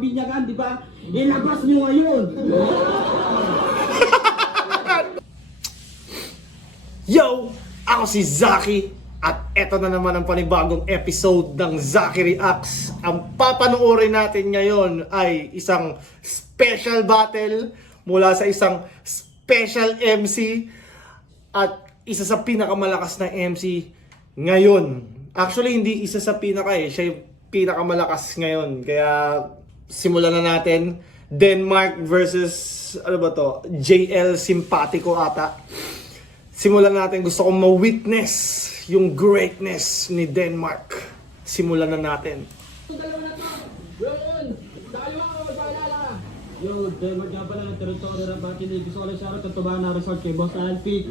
kabinyagan, di ba? Ilabas nyo ngayon! Yo! Ako si Zaki at eto na naman ang panibagong episode ng Zaki Reacts. Ang papanoorin natin ngayon ay isang special battle mula sa isang special MC at isa sa pinakamalakas na MC ngayon. Actually, hindi isa sa pinaka siya yung pinakamalakas ngayon. Kaya simulan na natin. Denmark versus, ano ba to? JL Simpatico ata. Simulan natin. Gusto kong ma-witness yung greatness ni Denmark. Simulan na natin. Yo, Denmark nga pala ng teritoryo ng Batinig. Gusto ko lang shoutout ang Tubana Resort kay Boss Alfie.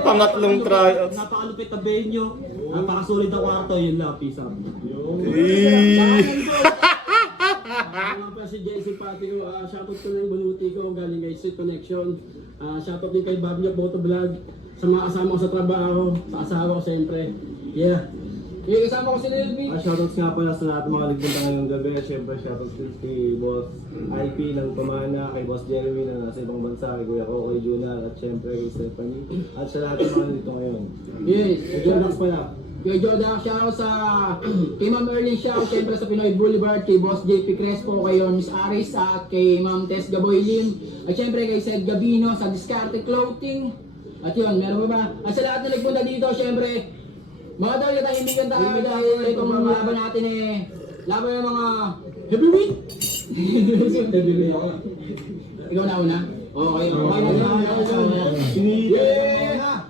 Pangatlong tryout. Napakalupit na venue. Napakasulit na kwarto. Yun lang, peace out. Ako pa si JC Patico, shoutout ko ng banuti ko galing kay Street Connection. Shoutout din kay Babnya Boto Vlog, sa mga kasama ko sa trabaho, sa asawa ko siyempre. Yeah. Yung kasama ko si Lilby. Shoutouts nga pala sa lahat ng mga nagpunta ngayong gabi. Siyempre shoutouts din kay Boss IP ng Pamana, kay Boss Jeremy na nasa ibang bansa, kay Kuya Ko, kay Juna, at siyempre kay Stephanie. At sa lahat ng mga nandito ngayon. Yes. Shoutouts pala. Kay Joda, shoutout sa kay Ma'am Erling, shoutout siyempre sa Pinoy Boulevard, kay Boss JP Crespo, kay Miss Aris, at kay Ma'am Tess Gaboy Lim, at siyempre kay Seth Gabino sa Discarte Clothing. At yun, meron ba ba? At sa lahat na nagpunta dito, siyempre, mga dahil katahimikan tayo dahil itong laban natin laban ng mga heavyweight. Heavyweight ako. Ikaw na una? Okay na. Yeah!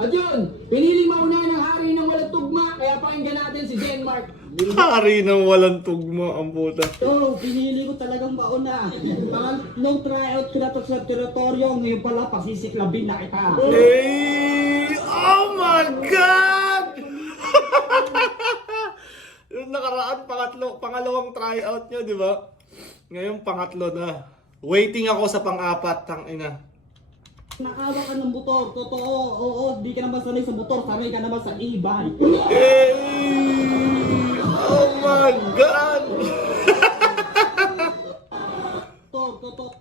At yun, piniling mauna ng hari ng walang tugma, kaya pakinggan natin si Denmark. Hari ng walang tugma ang puta. So, pinili ko talagang mauna. Pangalong tryout ko na to sa teritoryo, ngayon pala pasisiklabin na kita. Hey! Oh my God! Yung nakaraan, pangalawang tryout nyo, di ba? Ngayon, pangatlo na. Waiting ako sa pang-apat, tangina. Nakawa ka ng motor, totoo, oo, di ka naman sanay sa motor, sanay ka naman sa e-bike. Hey! Oh my God! Totoo.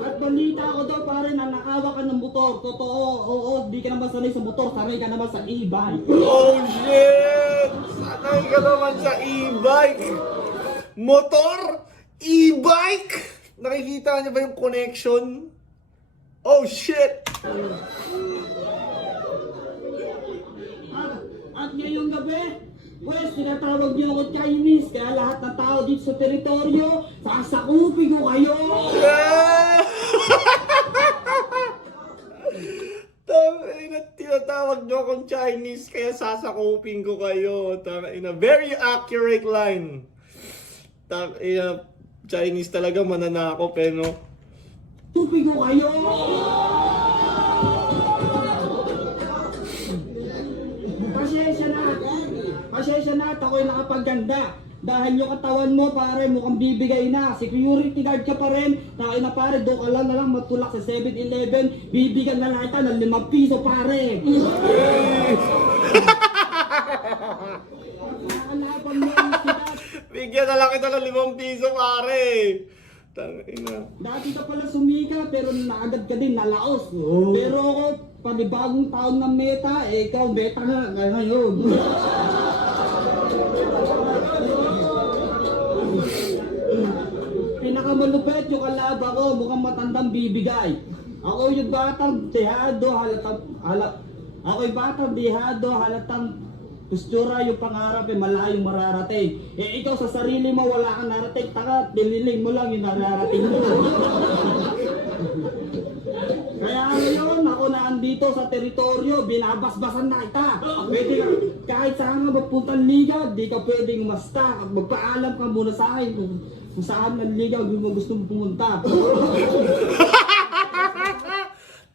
At balita ko daw pare na nakawa ka ng motor, totoo, oo, di ka naman sanay sa motor, sanay ka naman sa e-bike. Oh shit! Sanay ka naman sa e-bike! Motor? E-bike? Nakikita niyo ba yung connection? Oh shit! At ngayong gabi, pues tinatawag niyo ako Chinese, kaya lahat ng tao dito sa teritoryo, sasakupin ko kayo! Tangina, tinatawag niyo akong Chinese, kaya sasakupin ko kayo. Tangina, very accurate line. Tangina, Chinese talaga mananakop no? Sakupin ko kayo! Pasensya na at ako'y nakapaganda. Dahil yung katawan mo pare mukhang bibigay na. Security guard ka pa rin. Tayo na pare, doon ka lang na lang matulak sa 7-Eleven. Bibigyan na lang kita ng 5 piso pare. Nakakalaban mo ang sikat. Bigyan na lang kita ng 5 piso, pare. Tangina. Dati ka pala sumika pero naagad ka din nalaos. Pero ako, panibagong taon ng meta, ikaw meta nga ngayon. Pinakamalupit yung kalaban ko, mukhang matandang bibigay. Ako yung batang dehado, ako yung batang dehado, halatang postura yung pangarap malayong mararating. Ikaw sa sarili mo wala kang narating, taka, diniling mo lang yung nararating mo. Kaya ngayon ako na andito sa teritoryo, binabasbasan na kita. Pwede ka, kahit saan ka magpuntang liga, di ka pwedeng umasta. Magpaalam ka muna sa akin kung saan ng liga mo gusto mong pumunta.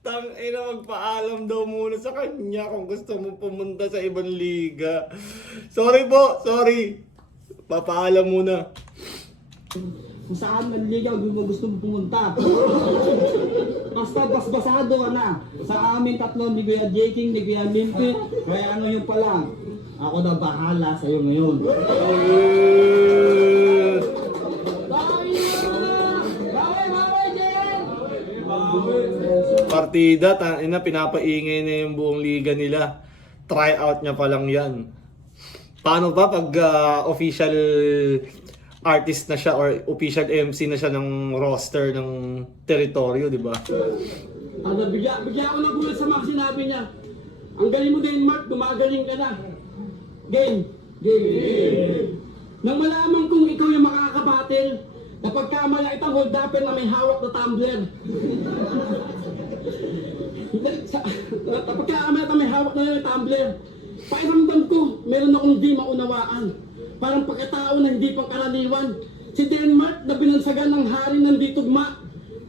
Tangina, magpaalam daw muna sa kanya kung gusto mo pumunta sa ibang liga. Sorry po, sorry. Papaalam muna. Kung saan ng liga mo gusto mong pumunta. Basta basbasado ka na. Sa amin tatlo ni Kuya Jaking, ni Kuya Limpy, kaya ngayon pa lang. Ako na bahala sa'yo ngayon. Partida, pinapaingay na yung buong liga nila. Try out niya pa lang yan. Paano ba pag official artist na siya or official MC na siya ng roster ng teritoryo, di ba? Bigla ako nagulat sa mga sinabi niya. Ang galing mo din, Mark, gumagaling ka na. Game. Nang malaman kong ikaw yung makakabatil, napagkamala itang hold upper na may hawak na tumbler. Napagkamala itang may hawak na yung tumbler. Pakiramdam ko, meron akong di maunawaan. Parang pagkatao na hindi pang karaniwan. Si Denmark na binansagan ng hari ng di tugma.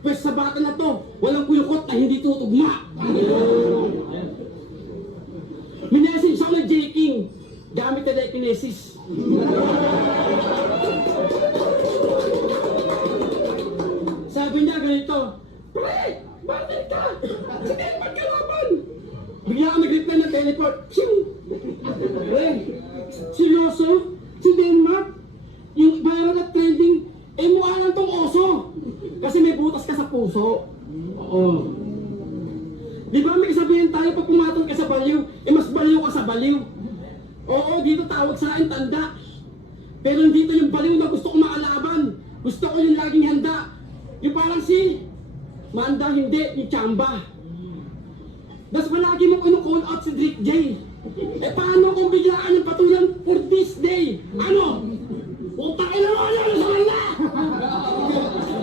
Pwes sa bata na to, walang kuyukot na hindi tutugma. Minessage ako ng J. King, gamit telekinesis. Sabi niya ganito, Pre! Bakit ka? Si Denmark kalaban! Bigla ako nag-reply ng teleport. Shing! Pre! Seryoso? Si Denmark? Yung viral at trending, mukha lang tong oso. Kasi may butas ka sa puso. Oo. Di ba may sabihin tayo pag pumatol ka sa baliw, mas baliw ka sa baliw. Oo, dito tawag sa akin tanda. Pero dito yung baliw na gusto ko maalaban. Gusto ko yung laging handa. Yung parang si Manda, hindi, yung Chamba. Das palagi mo call out si Drake J. Paano kung biglaan yung patulan for this day? Ano? Puta ka na mo! Ano sa kanila?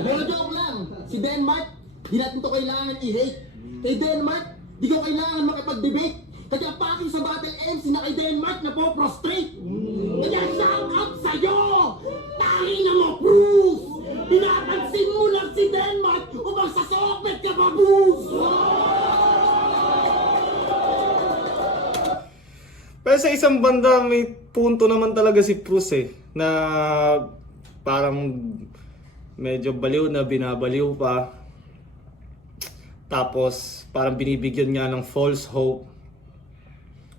Pero joke lang, si Denmark, di natin to kailangan i-hate. Kay Denmark, di ko kailangan makipag-debate. Kaya paking sa battle MC na kay Denmark na po prostrate. Kaya shout out sa'yo! Tangin na mo, Bruce! Pinapansin mo lang si Denmark o magsasokbet ka pa, Bruce! Pero sa isang banda, may punto naman talaga si Bruce na parang medyo baliw na binabaliw pa. Tapos parang binibigyan nga ng false hope.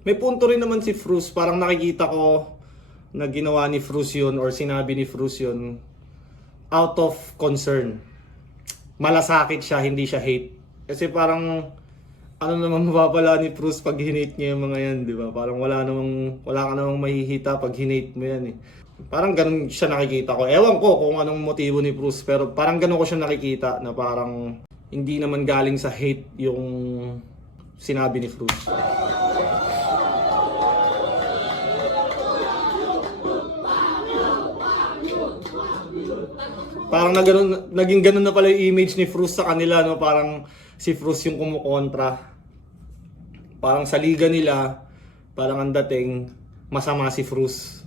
May punto rin naman si Bruce, parang nakikita ko na ginawa ni Bruce yun or sinabi ni Bruce yun out of concern. Malasakit siya, hindi siya hate. Kasi parang ano naman mapapala ni Bruce pag hinate niya yung mga yan, di ba? Parang wala ka namang mahihita pag hinate mo yan eh. Parang ganun siya nakikita ko. Ewan ko kung anong motibo ni Bruce, pero parang ganun ko siya nakikita na parang hindi naman galing sa hate yung sinabi ni Bruce. Parang naging ganun na pala yung image ni Bruce sa kanila, no? Parang si Bruce yung kumukontra. Parang sa liga nila, parang ang dating masama si Bruce.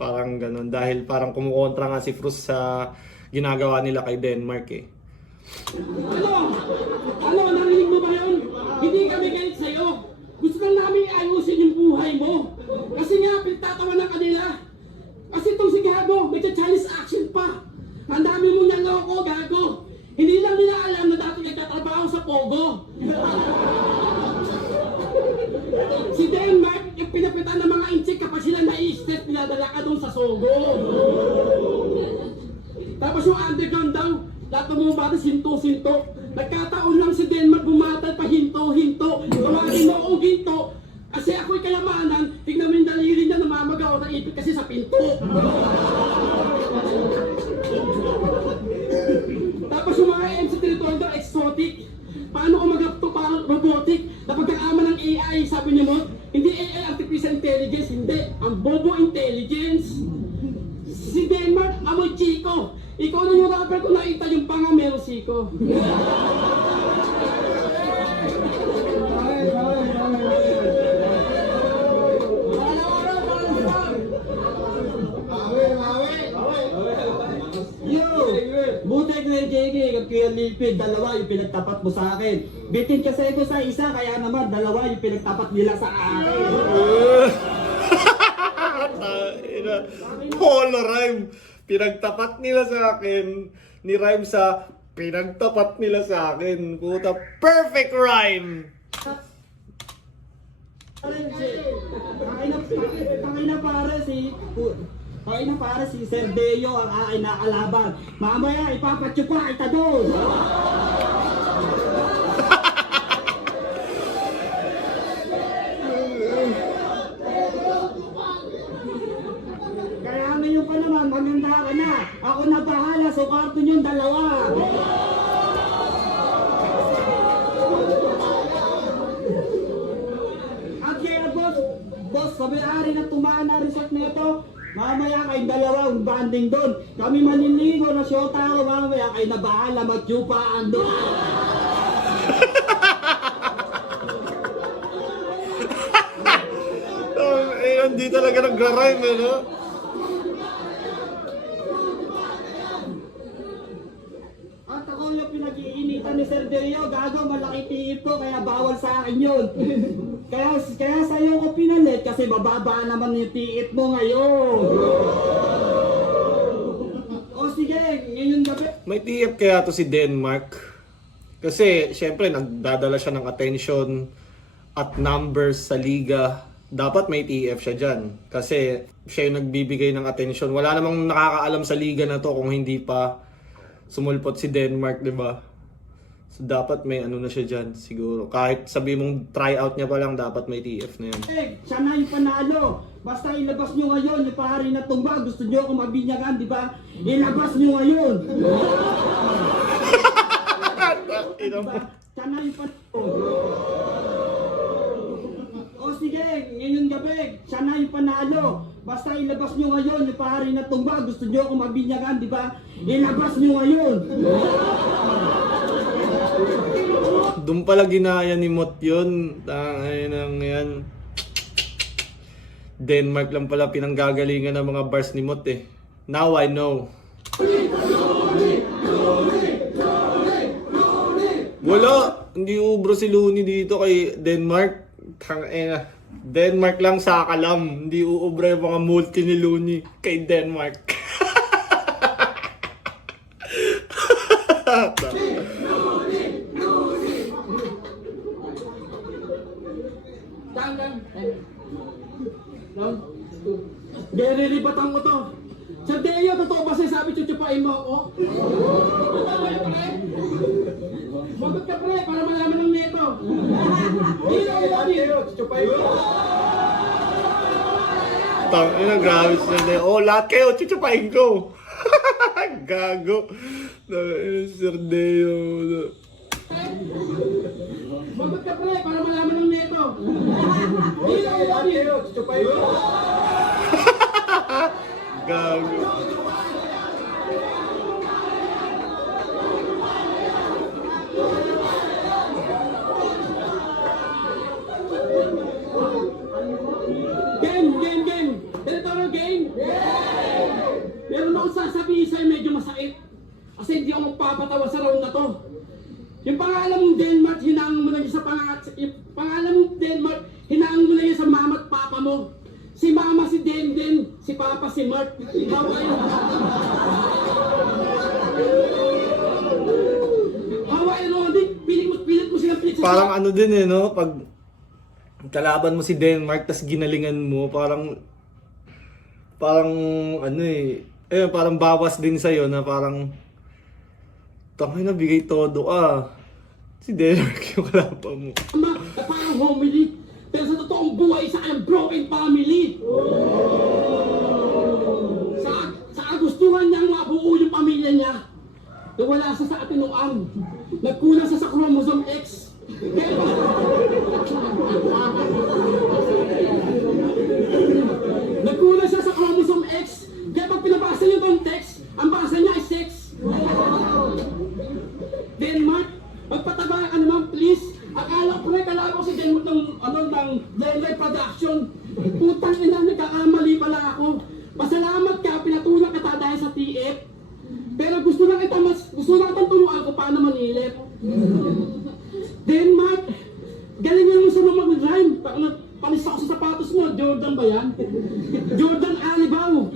Parang ganun. Dahil parang kumukontra nga si Bruce sa ginagawa nila kay Denmark eh. Ano? Narinig mo ba yun? Hindi kami galit sa'yo. Gusto lang namin ayusin yung buhay mo. Kasi nga, pinagtatawa na kanila. Kasi itong si Gago, may Chinese action pa. Ang dami mo niyang loko, Gago. Hindi lang nila alam na dati nagtatrabaho sa Pogo. Si Denmark, yung pinapitan ng mga inchik kapag sila na-i-stress, pinadala ka doon sa Sogo. Tapos yung underground daw, lahat ng mga bata sinto-sinto. Nagkataon lang si Denmark bumatal pa hinto-hinto. Tawagin mo akong ginto. Kasi ako'y kayamanan, tignan mo yung daliri niya, namamagaw na ipit kasi sa pinto. Tapos yung mga MC territory daw, exotic. Paano umagapto parang robotic? Napagkakaman ng AI, sabi niyo mo, hindi AI, artificial intelligence, hindi. Ang bobo intelligence. Si Denmark, amoy chiko. Ikaw na yung rapper ko nakita yung panga meron siko. Buti Kuya JG, at Kuya Lilpid, dalawa yung pinagtapat mo sa akin. Bitin kasi ko sa isa, kaya naman dalawa yung pinagtapat nila sa akin. Polo rhyme. Pinagtapat nila sa akin. Ni rhyme sa pinagtapat nila sa akin. Puta, perfect rhyme. Tangay na pare si Sir Deo ang aking nakalaban. Mamaya ipapatsupa kita doon. Kaya ngayon pa naman, maganda ka na. Ako na bahala sa kwarto niyong dalawa. At kaya boss, sa may-ari na tumana resort na ito, mamaya kayong dalawang banding doon. Kami maniligo na syota ako, mamaya kayo na bahala magtupaan doon. Hindi talaga nagra-rhyme, eh, no? At ako yung pinag-iinitan ni Sir Deo, gago, malaki tiip ko, kaya bawal sa akin yun. kaya sa'yo ko pinalit, kasi bababa naman yung tiip mo ngayon. O sige, ngayon gabi. May TF kaya to si Denmark. Kasi, syempre, nagdadala siya ng attention at numbers sa liga. Dapat may TF siya dyan. Kasi, siya yung nagbibigay ng attention. Wala namang nakakaalam sa liga na to kung hindi pa sumulpot si Denmark, di ba? So, dapat may ano na siya dyan, siguro. Kahit sabi mong tryout niya pa lang, dapat may TF na yan. Siya na yung panalo. Basta ilabas nyo ngayon, yung pahari na tumba, gusto nyo akong mabinyagan, di ba? Ilabas nyo ngayon. Diba? Siya na yung panalo. O sige, ngayong gabi, siya na yung panalo. Basta ilabas nyo ngayon, yung pahari na tumba, gusto nyo akong mabinyagan, di ba? Ilabas nyo ngayon. Doon pala ginaya ni Mot yun. Ayun yan. Denmark lang pala pinanggagalingan ng mga bars ni Mot eh. Now I know. Wala! Hindi ubro si Looney dito kay Denmark. Denmark lang sa kalam. Hindi uubra yung mga multi ni Looney kay Denmark. Nililibatan ko to. Sir Deo, totoo ba sinasabi chuchupain mo ako? Totoo ba yun, pre? Magot ka, pre, para malaman ng neto. Chuchupain mo. Tangina, grabe sila. Oh, lahat kayo, chuchupain ko. Gago. Tangina, Sir Deo. Magot ka, pre, para malaman ng neto. Chuchupain mo. Gago. Game. Ganito na game? Meron akong sasabihin sa'yo medyo masakit. Kasi hindi ako magpapatawa sa round na to. Yung pangalan mong Denmark, hinangan mo na yun sa pangalan mong Denmark, hinangan mo na yun sa mama at papa mo. Si mama si Den, si papa si Mark. Ikaw kayo. Hawa and Roddy, pilit mo silang pilit sa Parang ano din eh, no? Pag kalaban mo si Denmark, tas ginalingan mo, parang ano eh, parang bawas din sa'yo na parang tangay na bigay todo si Denmark yung kalaban mo. ama na parang homily. Pero sa totoong buhay, sa kanyang broken family. Sa kagustuhan niyang mabuo yung pamilya niya, wala sa atinuan. Nagkulang sa chromosome X. Nagkulang siya sa chromosome X. Kaya pag pinabasa niyo itong text, ang basa niya ay sex. Denmark, magpataba ka naman please. Akala ko si Denmark ng Denmark Production. Putang ina, nagkakamali pala ako. Pasalamat ka, pinatulak kita dahil sa TF. Pero gusto lang itang turuan ko paano manilip. Denmark, galing mo sa mga mag-rhyme. Panis ako sa sapatos mo, Jordan ba yan? Jordan Alibaw.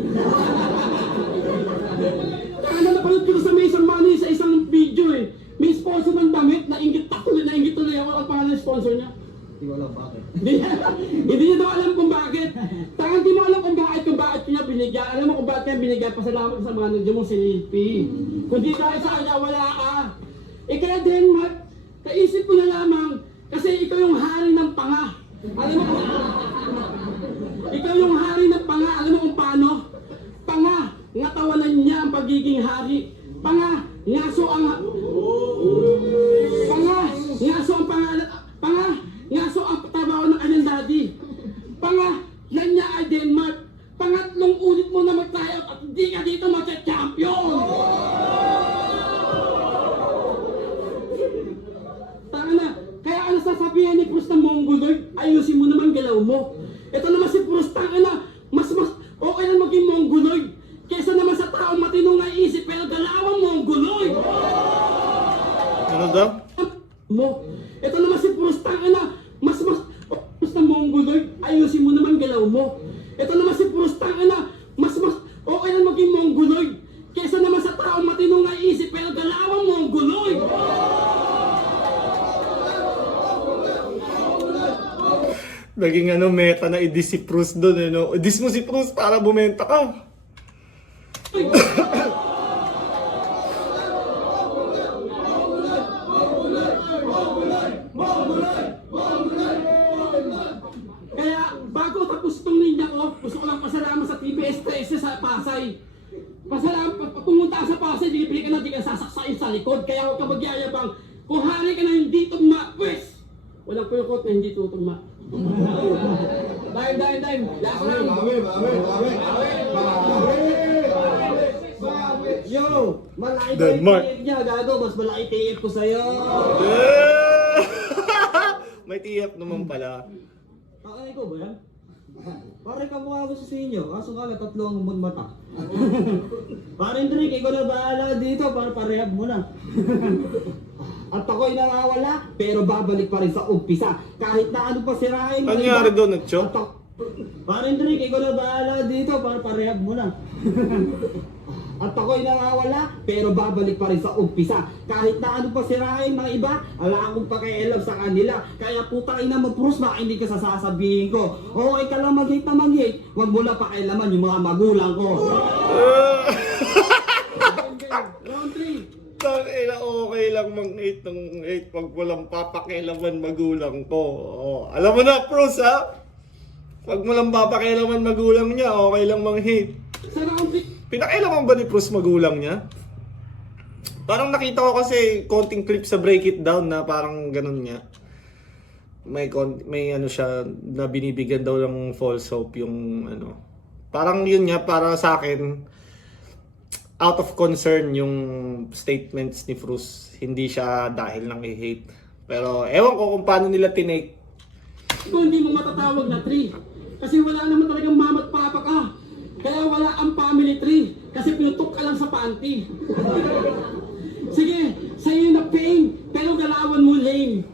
Kaya napanood ko sa Mason Money sa isang video eh. May sponsor ng damit, nainggit tuloy ako ang pangalan ng sponsor niya. Hindi ko alam bakit. Hindi niya daw alam kung bakit. bakit? Tangan di mo alam kung bakit niya binigyan. Alam mo kung bakit niya binigyan. Pasalamat sa mga nandiyan mo si Lilpi. Kung di dahil sa kanya, wala ka. Kaya Denmark, kaisip ko na lamang, kasi ikaw yung hari ng panga. Alam mo kung... ikaw yung hari ng panga. Alam mo kung paano? Panga, nga tawanan niya ang pagiging hari. Panga, ngaso ang... Panga, ngaso ang pangalan... Panga, ngaso ang trabaho ng kanyang daddy. Panga, yan niya ay Denmark. Pangatlong ulit mo na mag-tryout at hindi ka dito mag-champion! Tanga na, kaya ano sasabihin ni Proust ng Mongoloid? Ayusin mo naman galaw mo. Ito naman si Proust, tanga na, mas okay na maging Mongoloid kesa naman sa taong matinong ay isip pero galawang Mongoloid! Ano daw? Mo. Ito naman si Proust, tanga na, mas Proust ng Mongoloid, ayusin mo naman galaw mo. Ito naman si Proust, tanga na, mas okay na maging Mongoloid kesa naman sa taong matinong ay isip pero galawang Mongoloid! Naging ano, meta na i-diss si Proust doon, eh, no? I-diss mo si Proust para bumenta ka. Kaya bago tapos itong linya ko, gusto ko lang pasalamat sa TBS 13 sa Pasay. Pasalamat, pumunta ka sa Pasay, bibili ka na, di ka sasaksain sa likod. Kaya huwag ka magyayabang. Kung hari ka na hindi tugma, pwes! Walang puyukot na hindi tutugma. Dime. Last round. Yo, malaki ba yung Denmark. TF niya, gago? Mas malaki TF ko sa'yo. May TF naman pala. Ay, ko ba yan? Pare ka mukha mo sa inyo, kaso nga lang tatlo ang magmata. Pare Drake, ikaw na bahala dito, para parehab mo na. At ako'y nawawala, pero babalik pa rin sa umpisa. Kahit na ano pa sirain. Ano nangyari doon, Nagcho? Pare Drake, ikaw na bahala dito, para parehab mo na. At ako'y nawawala, pero babalik pa rin sa umpisa. Kahit na ano pa sirain mga iba, ala akong pakialam sa kanila. Kaya putang ina mag-Proust, baka hindi ka sasabihin ko. Okay ka lang mag-hate na mag-hate, huwag mo na pakialaman yung mga magulang ko. Round 3. Tangina, okay lang mag-hate ng hate pag walang papakialaman magulang ko. Oh, alam mo na, Proust, ha? Pag walang papakialaman magulang niya, okay lang mag-hate. Sa round 3. Pinakailaman ba ni Proust magulang niya? Parang nakita ko kasi konting clip sa Break It Down na parang ganun niya. May ano siya na binibigyan daw ng false hope yung ano. Parang yun niya para sa akin out of concern yung statements ni Proust. Hindi siya dahil ng hate. Pero ewan ko kung paano nila tinake. Kung hindi mo matatawag na 3. Kasi wala naman talagang mama at papa ka. Kaya wala ang family tree. Kasi pinutok ka lang sa panty. Sige, sa'yo na pain, pero galawan mo lame.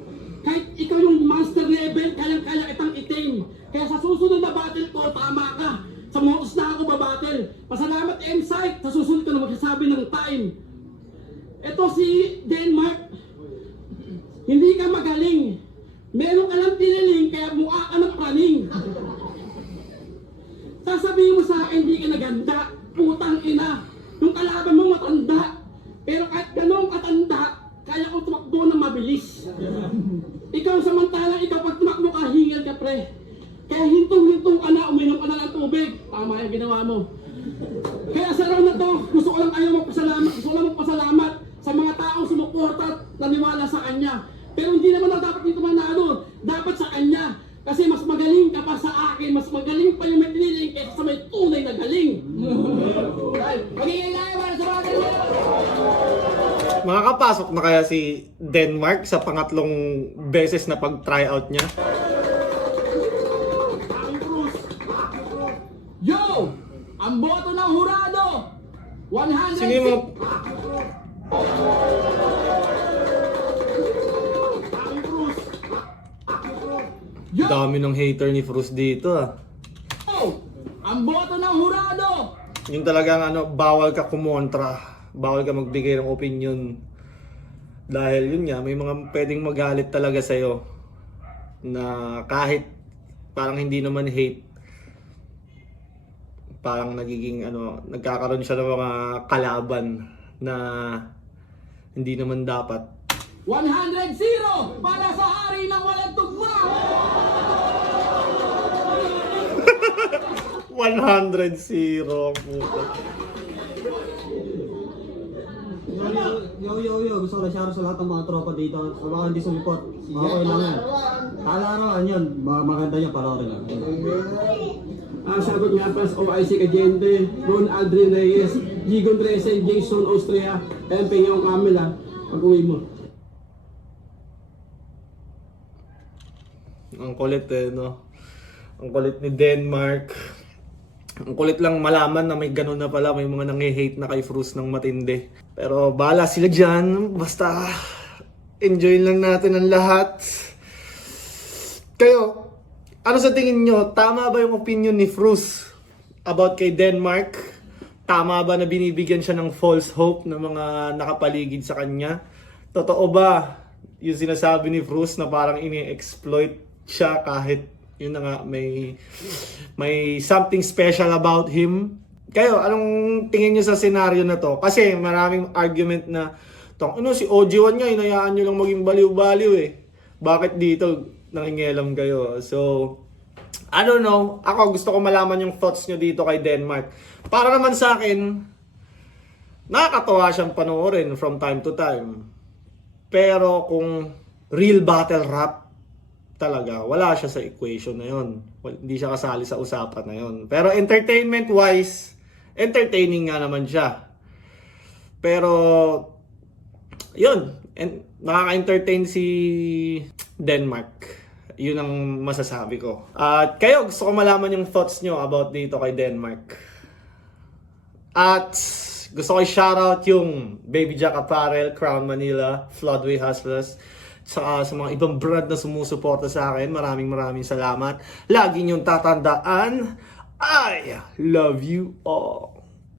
Kahit ikaw yung master level, kayang-kaya kitang itim. Kaya sa susunod na battle ko, tama ka. Sa motos na ako babattle. Pasalamat M-Site, sa susunod ko na magsasabi ng time. Ito si Denmark. Hindi ka magaling. Meron ka lang tiniling, kaya mukha ka ng praning. Sasabihin mo sa akin, hindi ka naganda. Putang ina. Yung kalaban mo matanda. Pero kahit ganong katanda, kaya ko tumakbo ng mabilis. Ikaw samantalang, ikaw pag tumakbo ka, hingal ka pre. Kaya hintong-hintong ka na, uminom ka na ng tubig. Tama yung ginawa mo. Kaya sa round na to, gusto ko lang kayo magpasalamat. Gusto ko lang magpasalamat sa mga taong sumuporta at naniwala sa kanya. Pero hindi naman na dapat dito manalo. Dapat sa kanya. Kasi mas magaling ka pa sa akin, mas magaling pa yung may tiniling kaysa sa may tunay na galing. Magiging tayo para sa mga galing. Makakapasok na kaya si Denmark sa pangatlong beses na pag-tryout niya? Yo! Ang boto ng hurado! 100... Sige mo. Yo! Dami ng hater ni Proust dito, ah. Ang boto ng hurado! Yung talagang ano, bawal ka kumontra. Bawal ka magbigay ng opinion. Dahil yun nga, may mga pwedeng magalit talaga sa'yo. Na kahit parang hindi naman hate, parang nagiging nagkakaroon siya ng mga kalaban na hindi naman dapat. 100-0 para sa hari ng walang tugma! 100-0. Puto. Yo, gusto ko na share sa lahat ng mga tropa dito. Sa mga hindi sumipot, okay lang yan. Kalarawan yun, maganda yun, panoorin lang. Sagot nga pa sa OIC Cagente, Ron Aldrin Reyes, Gigon 13, Jason Austria, MP yung Camila, pag-uwi mo. Ang kulit no? Ang kulit ni Denmark. Ang kulit lang malaman na may ganun na pala, may mga nang-hate na kay Frus ng matindi. Pero bahala sila dyan, basta enjoy lang natin ang lahat. Kayo, ano sa tingin nyo? Tama ba yung opinion ni Frus about kay Denmark? Tama ba na binibigyan siya ng false hope ng mga nakapaligid sa kanya? Totoo ba yung sinasabi ni Frus na parang ini-exploit siya kahit yun na nga, may something special about him? Kayo, anong tingin nyo sa senaryo na to? Kasi maraming argument na si OG1 nga, hinayaan nyo lang maging baliw-baliw eh. Bakit dito nangingialam kayo? So, I don't know. Ako gusto ko malaman yung thoughts nyo dito kay Denmark. Para naman sa akin, nakakatawa siyang panoorin from time to time. Pero kung real battle rap talaga, wala siya sa equation na yun. Hindi siya kasali sa usapan na yun. Pero entertainment-wise, entertaining nga naman siya. Pero, yun. Nakaka-entertain si Denmark. Yun ang masasabi ko. At kayo, gusto ko malaman yung thoughts nyo about dito kay Denmark. At gusto ko i-shoutout yung Baby Jack Apparel, Crown Manila, Floodway Hustlers, sa mga ibang brand na sumusuporta sa akin. Maraming salamat. Lagi niyong tatandaan, I love you all.